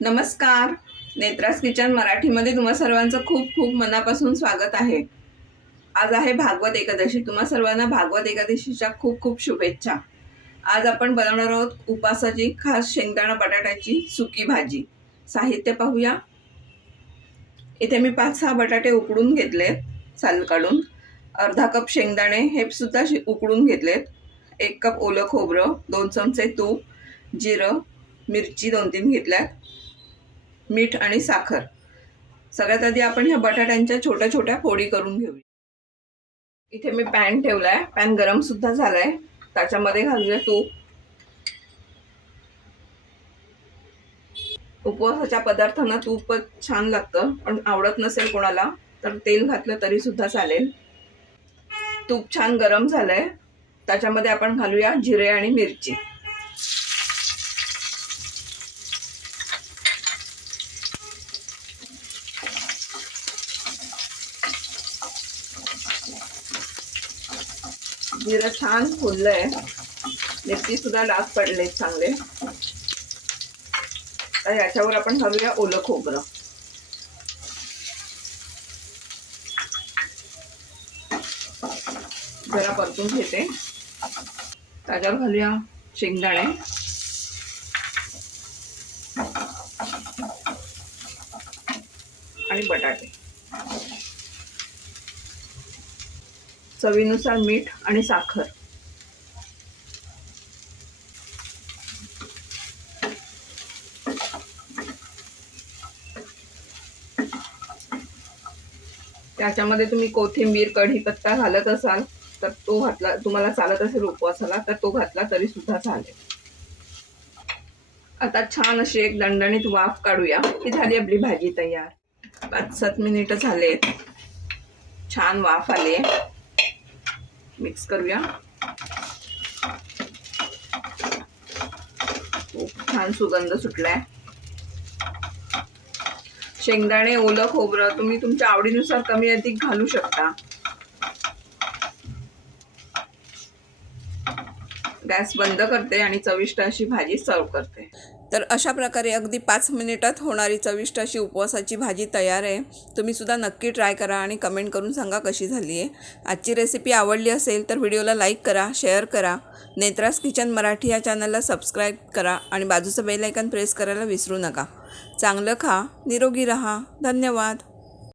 नमस्कार. नेत्रास किचन मराठीमध्ये तुम्हा सर्वांचं खूप खूप मनापासून स्वागत आहे. आज आहे भागवत एकादशी. तुम्हा सर्वांना भागवत एकादशीच्या खूप खूप शुभेच्छा. आज आपण बनवणार आहोत उपासाची खास शेंगदाणा बटाट्याची सुकी भाजी. साहित्य पाहूया. इथे मी पाच सहा बटाटे उकडून घेतलेत साल काढून. अर्धा कप शेंगदाणे हे सुद्धा शे- उकडून घेतलेत. एक कप ओलं खोबरं दोन चमचे तूप जिरं मिरची दोन तीन घेतल्यात. मीठ आणि साखर. सगळ्यात आधी आपण ह्या बटाट्यांच्या छोट्या छोट्या फोडी करून घेऊया. इथे मी पॅन ठेवलाय. पॅन गरम सुद्धा झालाय. त्याच्यामध्ये घालूया तूप. उपवासाच्या पदार्थांना तूपच छान लागतं. पण आवडत नसेल कोणाला तर तेल घातलं तरी सुद्धा चालेल. तूप छान गरम झालंय. त्याच्यामध्ये आपण घालूया जिरे आणि मिरची. जिरं छान फुललंय. मिरची सुद्धा डाग पडले चांगले. तर याच्यावर आपण घालूया ओलं खोबरं. जरा परतून घेते. त्याच्यावर घालूया शेंगदाणे. आणि बटाटे. चवीनुसार मीठ आणि साखर. त्याच्यामध्ये तुम्ही कोथिंबीर कढीपत्ता घालत असाल तर तो घातला तुम्हाला चालत असेल उपवासाला तर तो घातला तरी सुद्धा चालेल. आता छान अशी एक दणदणीत वाफ काढूया. ही झाली आपली भाजी तयार. पाच सात मिनिटं झालेत. छान वाफ आली मिक्स करूया. खूप छान सुगंध सुटलाय. शेंगदाणे ओलं खोबरं तुम्ही तुमच्या आवडीनुसार कमी अधिक घालू शकता. गॅस बंद करते आणि चविष्ट अशी भाजी सर्व करते. तर अशा प्रकारे अगदी पाच मिनिटात होणारी चविष्ट अशी उपवासाची भाजी तयार आहे. तुम्ही सुद्धा नक्की ट्राय करा आणि कमेंट करून सांगा कशी झाली आहे. आजची रेसिपी आवडली असेल तर व्हिडिओला लाईक करा शेअर करा. नेत्रास किचन मराठी या चॅनलला सबस्क्राईब करा आणि बाजूचं बेल आयकन प्रेस करायला विसरू नका. चांगलं खा निरोगी रहा. धन्यवाद.